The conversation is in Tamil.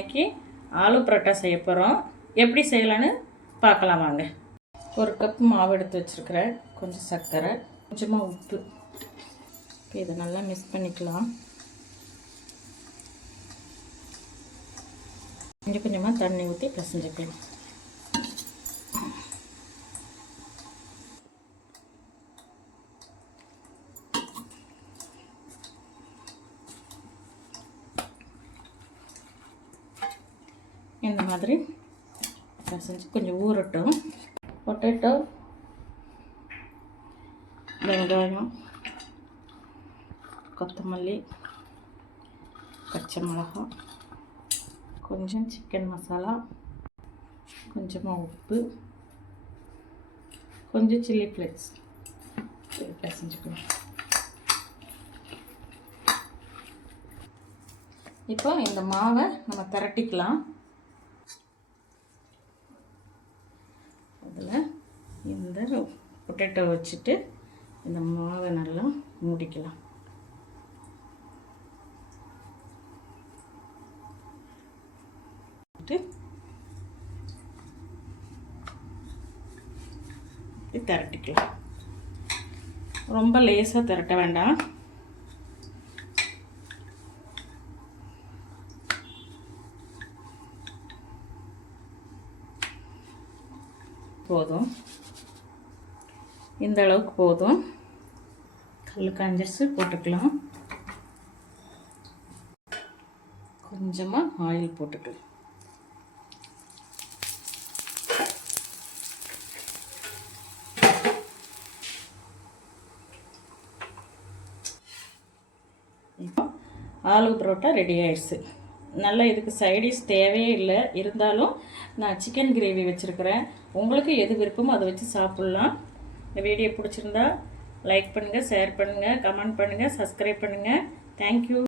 இன்றைக்கி ஆலு பரோட்டா செய்ய போகிறோம். எப்படி செய்யலான்னு பார்க்கலாம் வாங்க. 1 கப் மாவு எடுத்து வச்சுருக்கிறேன், கொஞ்சம் சர்க்கரை, கொஞ்சமாக உப்பு. இதை நல்லா மிக்ஸ் பண்ணிக்கலாம். கொஞ்சம் கொஞ்சமாக தண்ணி ஊற்றி பிசைஞ்சுக்கலாம். இந்த மாதிரி பிசைஞ்சு கொஞ்சம் ஊறட்டும். பொட்டேட்டோ, வெங்காயம், கொத்தமல்லி, பச்சை மிளகாய், கொஞ்சம் சிக்கன் மசாலா, கொஞ்சமாக உப்பு, கொஞ்சம் சில்லி ஃப்ளேக்ஸ் பிசைஞ்சுக்கணும். இப்போ இந்த மாவை நம்ம திரட்டிக்கலாம். அதில் இந்த பொட்டேட்டோ வச்சுட்டு இந்த மாவை நல்லா மூடிக்கலாம். திரட்டிக்கலாம். ரொம்ப லேசாக திரட்ட வேண்டாம். போதும், இந்த அளவுக்கு போதும். கல் காஞ்சரிசி போட்டுக்கலாம். கொஞ்சமாக ஆயில் போட்டுக்கலாம். இப்போ ஆலு பரோட்டா ரெடி ஆயிடுச்சு. நல்லா இதுக்கு சைடிஷ் தேவையே இல்லை. இருந்தாலும் நான் சிக்கன் கிரேவி வச்சுருக்கிறேன். உங்களுக்கு எது விருப்பமோ அதை வச்சு சாப்பிட்லாம். இந்த வீடியோ பிடிச்சிருந்தா லைக் பண்ணுங்கள், ஷேர் பண்ணுங்கள், கமெண்ட் பண்ணுங்கள், சப்ஸ்கிரைப் பண்ணுங்கள். தேங்க்யூ.